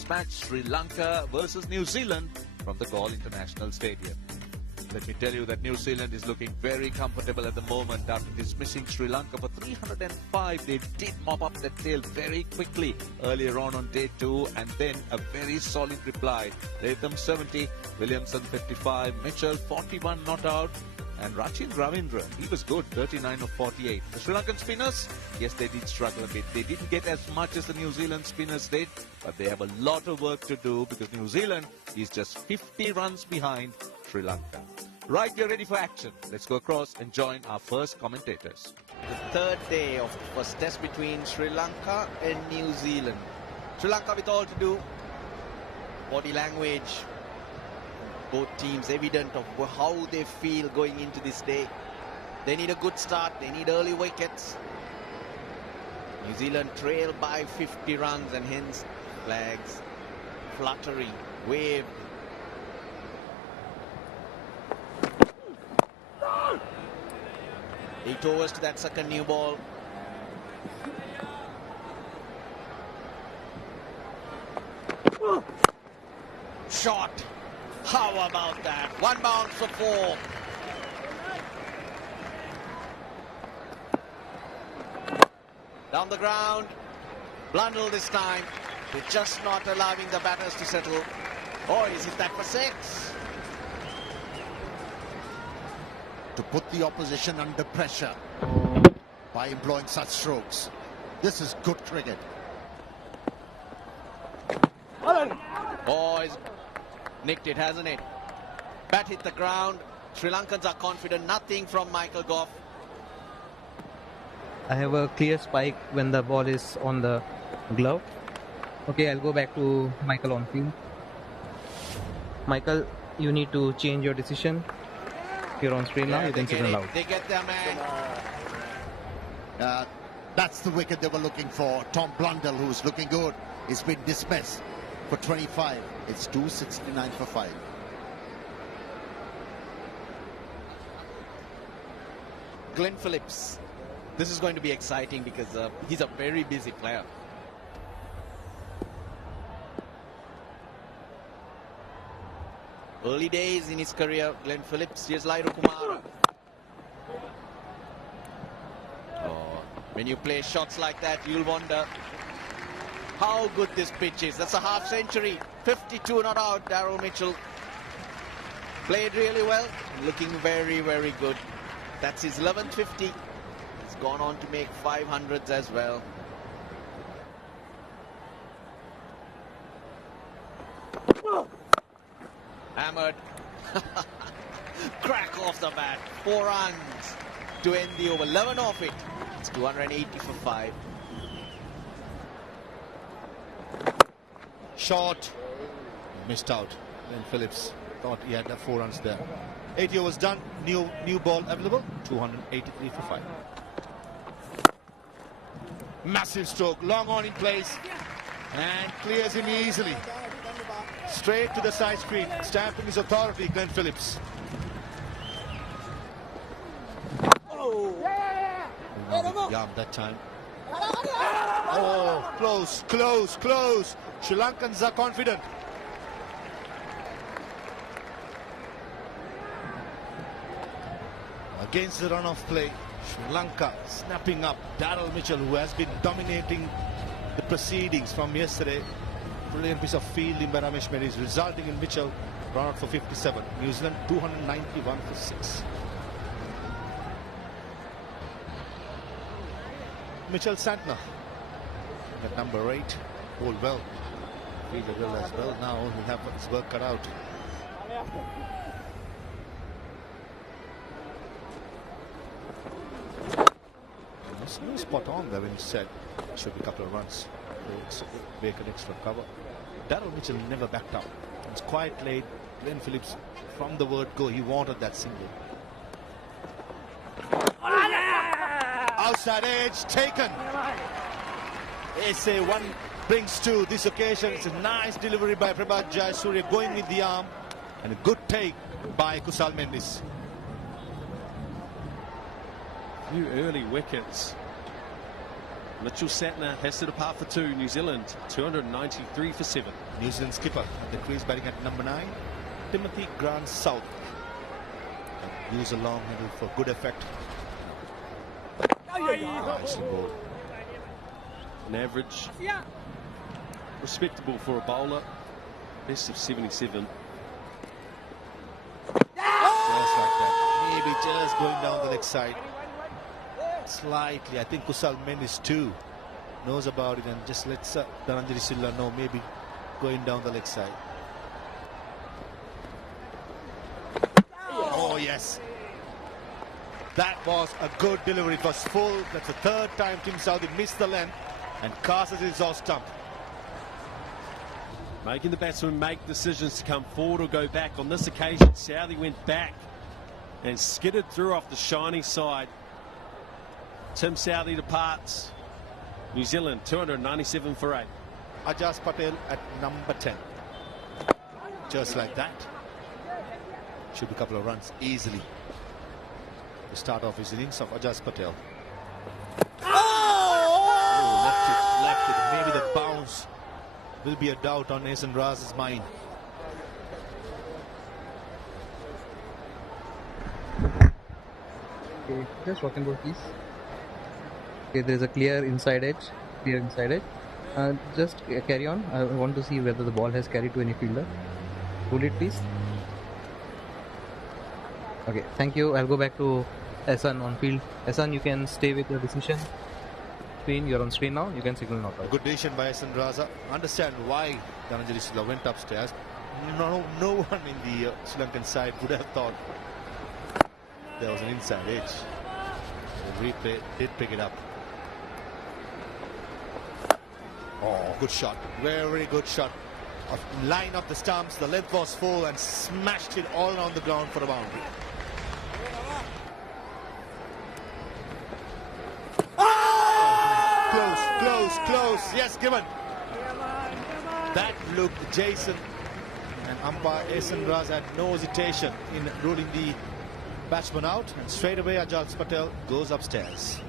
test match Sri Lanka versus New Zealand from the Galle International Stadium. Let me tell you that New Zealand is looking very comfortable at the moment after dismissing Sri Lanka for 305. They did mop up the tail very quickly earlier on day 2, and then a very solid reply. Latham 70, Williamson 55, Mitchell 41 not out, and Rachin Ravindra, he was good, 39 of 48. The Sri Lankan spinners, yes, they did struggle a bit. They didn't get as much as the New Zealand spinners did, but they have a lot of work to do because New Zealand is just 50 runs behind Sri Lanka. Right, we're ready for action. Let's go across and join our first commentators. The third day of the first test between Sri Lanka and New Zealand. Sri Lanka with all to do. Body language. Both teams evident of how they feel going into this day. They need a good start. They need early wickets. New Zealand trail by 50 runs and hence flags fluttering, waved. Eight overs to that second new ball. Shot. How about that? One bounce for 4. Down the ground. Blundell this time. They're just not allowing the batters to settle. Oh, is it that for 6? To put the opposition under pressure by employing such strokes. This is good cricket. Oh, he's nicked it, hasn't it? Bat hit the ground. Sri Lankans are confident. Nothing from Michael Goff. I have a clear spike when the ball is on the glove. Okay, I'll go back to Michael on field. Michael, you need to change your decision. You're on screen now, you can signal out. They get their man. That's the wicket they were looking for. Tom Blundell, who's looking good, he's been dismissed for 25. It's 269 for 5. Glenn Phillips. This is going to be exciting because he's a very busy player. Early days in his career, Glenn Phillips. Here's Lairu Kumar. Oh, when you play shots like that, you'll wonder how good this pitch is. That's a half century. 52 not out. Daryl Mitchell played really well. Looking very, very good. That's his 11th 50. He's gone on to make 500s as well. Hammered. Crack off the bat. 4 runs to end the over. 11 off it. It's 280 for 5. Short. Missed out. Then Phillips thought he had 4 runs there. 80 overs done. New ball available. 283 for 5. Massive stroke. Long on in place. And clears him easily. Straight to the side screen, stamping his authority, Glenn Phillips. Oh! Yam that time. Oh, close, close, close. Sri Lankans are confident. Against the run-off play, Sri Lanka snapping up. Daryl Mitchell, who has been dominating the proceedings from yesterday. Brilliant piece of fielding by Ramesh Meris, resulting in Mitchell run out for 57. New Zealand 291 for 6. Mitchell Santner at number 8. Hold well. Fielded well as well. Now he'll have his work cut out. No spot on there when he said it should be a couple of runs. Make an extra cover. Daryl Mitchell never backed out. It's quite late. Glenn Phillips, from the word go, he wanted that single. Outside edge taken. SA1 brings 2 this occasion. It's a nice delivery by Prabhat Jayasuriya, going with the arm, and a good take by Kusal Mendis. Few early wickets Mitchell Santner has to depart for 2. New Zealand 293 for 7. New Zealand skipper at the crease batting at number 9, Timothy Grant South. And use a long handle for good effect. Nice ball. An average, respectable for a bowler. Best of 77. Just like that. Maybe just going down the leg side. Slightly. I think Kusal Mendis too knows about it and just lets Dhananjay Silla know maybe going down the leg side. Oh yes. That was a good delivery. It was full. That's the third time Tim Southee missed the length and Carson is off stump. Making the batsman make decisions to come forward or go back. On this occasion, Southee went back and skidded through off the shiny side. Tim Southee departs. New Zealand 297 for 8. Ajaz Patel at number 10. Just like that. Should be a couple of runs easily. The start off his innings of Ajaz Patel. Oh, left it. Maybe the bounce will be a doubt on Hasan Raz's mind. Okay, just walk and board, please. Okay, there is a clear inside edge. Just carry on. I want to see whether the ball has carried to any fielder. Pull it, please. Okay, thank you. I'll go back to Hasan on field. Hasan, you can stay with your decision. Screen, you're on screen now. You can signal not out. Good decision by Hasan Raza. Understand why Dhananjay Silla went upstairs. No one in the Sri Lankan side would have thought there was an inside edge. The replay did pick it up. Oh, good shot. Very good shot. Line up the stumps. The length was full and smashed it all around the ground for a boundary. Close. Yes, given. That looked Jason and umpire Hasan Raz had no hesitation in ruling the batsman out, and straight away Ajaz Patel goes upstairs.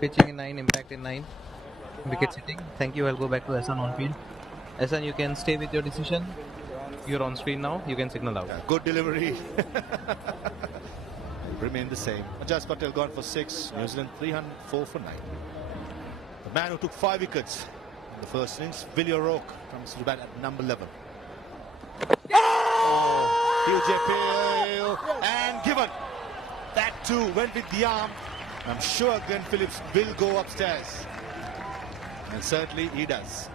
Pitching in 9, impact in 9. Wicket sitting. Thank you. I'll go back to Hasan on field. Hasan, you can stay with your decision. You're on screen now. You can signal out. Yeah, good delivery. Remain the same. Ajaz Patel gone for 6. New Zealand 304 for 9. The man who took 5 wickets in the first innings, Willie O'Rourke, comes to bat at number 11. Oh, huge appeal and given. That too went with the arm. I'm sure Glenn Phillips will go upstairs. And certainly he does.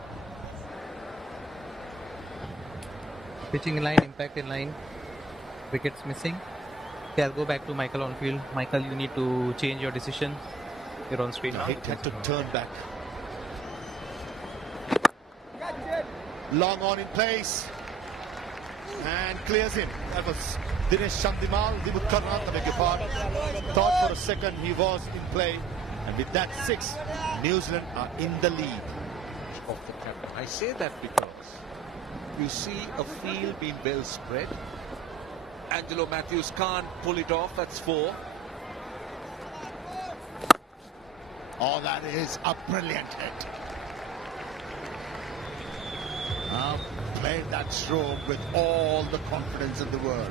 Pitching in line, impact in line. Wickets missing. Okay, I'll go back to Michael on field. Michael, you need to change your decision. You're on screen now. He had to turn back. Long on in place. And clears him. That was Dinesh Chandimal. Dimutkarnath, I beg your pardon. Thought for a second he was in play. And with that 6, New Zealand are in the lead. Of the captain. I say that because you see a field being well spread. Angelo Matthews can't pull it off. That's 4. Oh, that is a brilliant hit. Played that stroke with all the confidence in the world.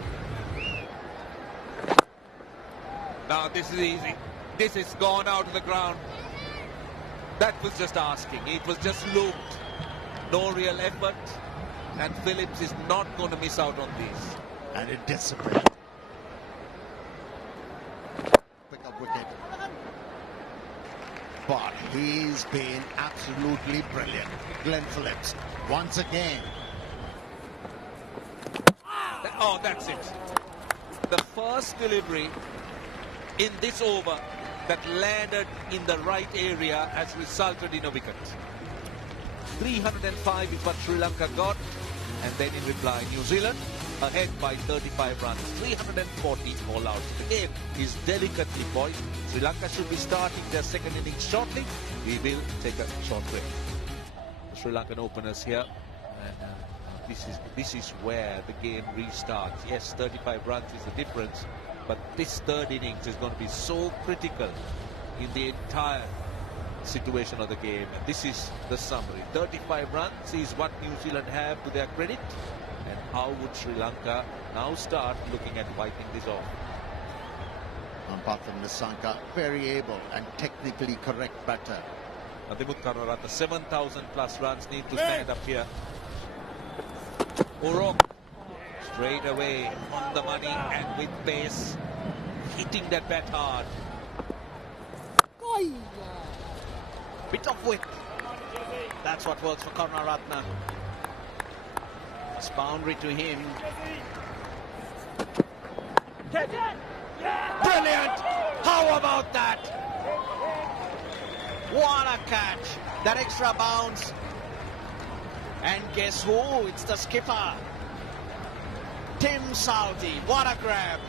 Now this is easy. This is gone out of the ground. That was just asking. It was just looped. No real effort. And Phillips is not going to miss out on these. And it disappeared. Pick up wicket. But he's been absolutely brilliant. Glenn Phillips, once again. Oh, that's it. The first delivery in this over that landed in the right area has resulted in a wicket. 305 is what Sri Lanka got. And then in reply, New Zealand ahead by 35 runs. 340 all out. The game is delicately poised. Sri Lanka should be starting their second innings shortly. We will take a short break. The Sri Lankan openers here. And this is where the game restarts. Yes, 35 runs is the difference. But this third innings is going to be so critical in the entire situation of the game. And this is the summary. 35 runs is what New Zealand have to their credit. And how would Sri Lanka now start looking at wiping this off? Apart from Nissanka, very able and technically correct batter. Adimut Karunaratne, 7,000 plus runs need to stand up here. Urok straight away on the money and with pace, hitting that bat hard. Bit of width. That's what works for Karunaratne. It's boundary to him. Brilliant! How about that? What a catch! That extra bounce. And guess who? It's the skipper. Tim Southee. What a grab.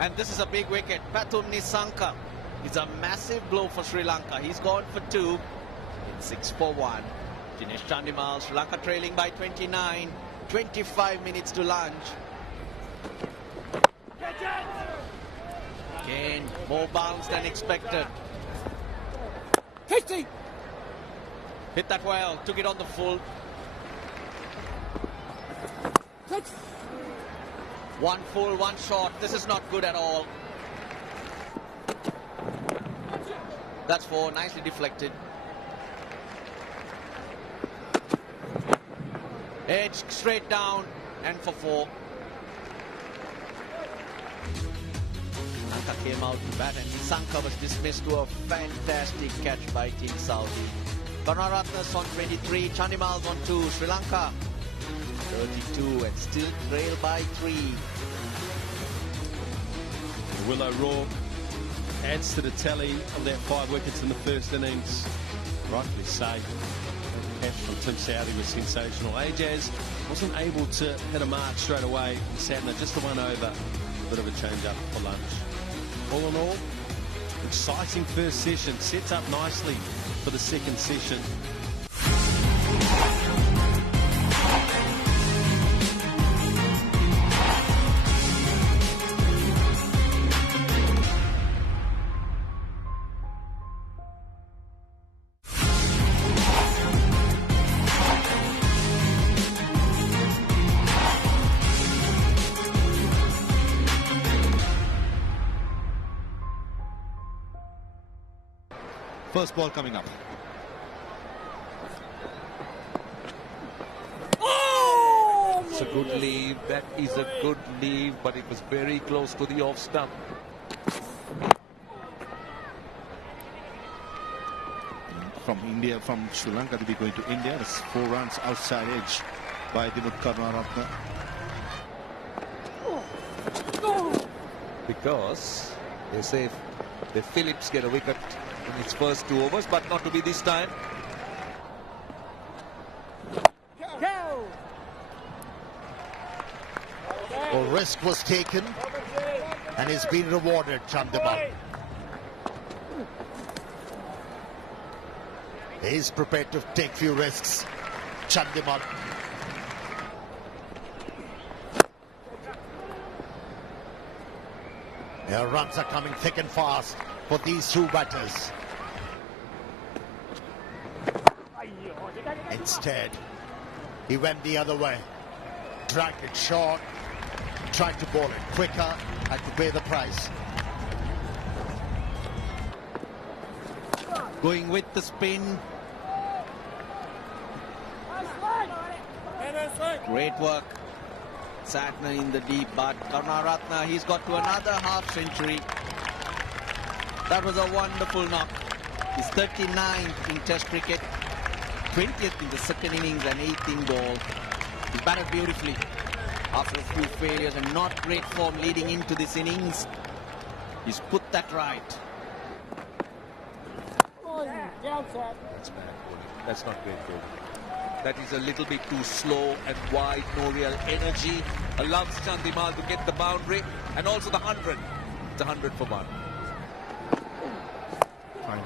And this is a big wicket. Pathum Nissanka is a massive blow for Sri Lanka. He's gone for 2 in 6 for 1. Dinesh Chandimal, Sri Lanka trailing by 29. 25 minutes to lunch. Again, more bounce than expected. Hit that well, took it on the full. One full, one short. This is not good at all. That's 4, nicely deflected. Edge straight down and for 4. Lanka came out to bat and Nissanka was dismissed to a fantastic catch by Tim Southee. Karunaratne's on 23, Chandimal's on 2, Sri Lanka 32 and still trail by 3. Willow Rourke adds to the tally of that 5 wickets in the first innings. Rightfully so. The catch from Tim Southee was sensational. Ajaz wasn't able to hit a mark straight away. Satner just the one over. A bit of a change up for lunch. All in all, exciting first session. Sets up nicely for the second session. First ball coming up. It's a good leave. That is a good leave, but it was very close to the off stump. From India, from Sri Lanka to be going to India. That's 4 runs outside edge by Adimut Karunaratne. Because they say the Phillips get a wicket in his first 2 overs, but not to be this time. A risk was taken and he's been rewarded, Chandimal. He's prepared to take few risks, Chandimal. Their runs are coming thick and fast for these 2 batters. Instead, he went the other way, dragged it short, tried to bowl it quicker, had to pay the price. Going with the spin. Great work. Satner in the deep, but Karunaratne, he's got to another half century. That was a wonderful knock. He's 39th in Test cricket, 20th in the second innings and 8th in ball. He batted beautifully after a few failures and not great form leading into this innings. He's put that right. That's bad bowling. That's not great bowling. That is a little bit too slow and wide, no real energy. Allows Chandimal to get the boundary and also the 100. It's 100 for 1. Trying to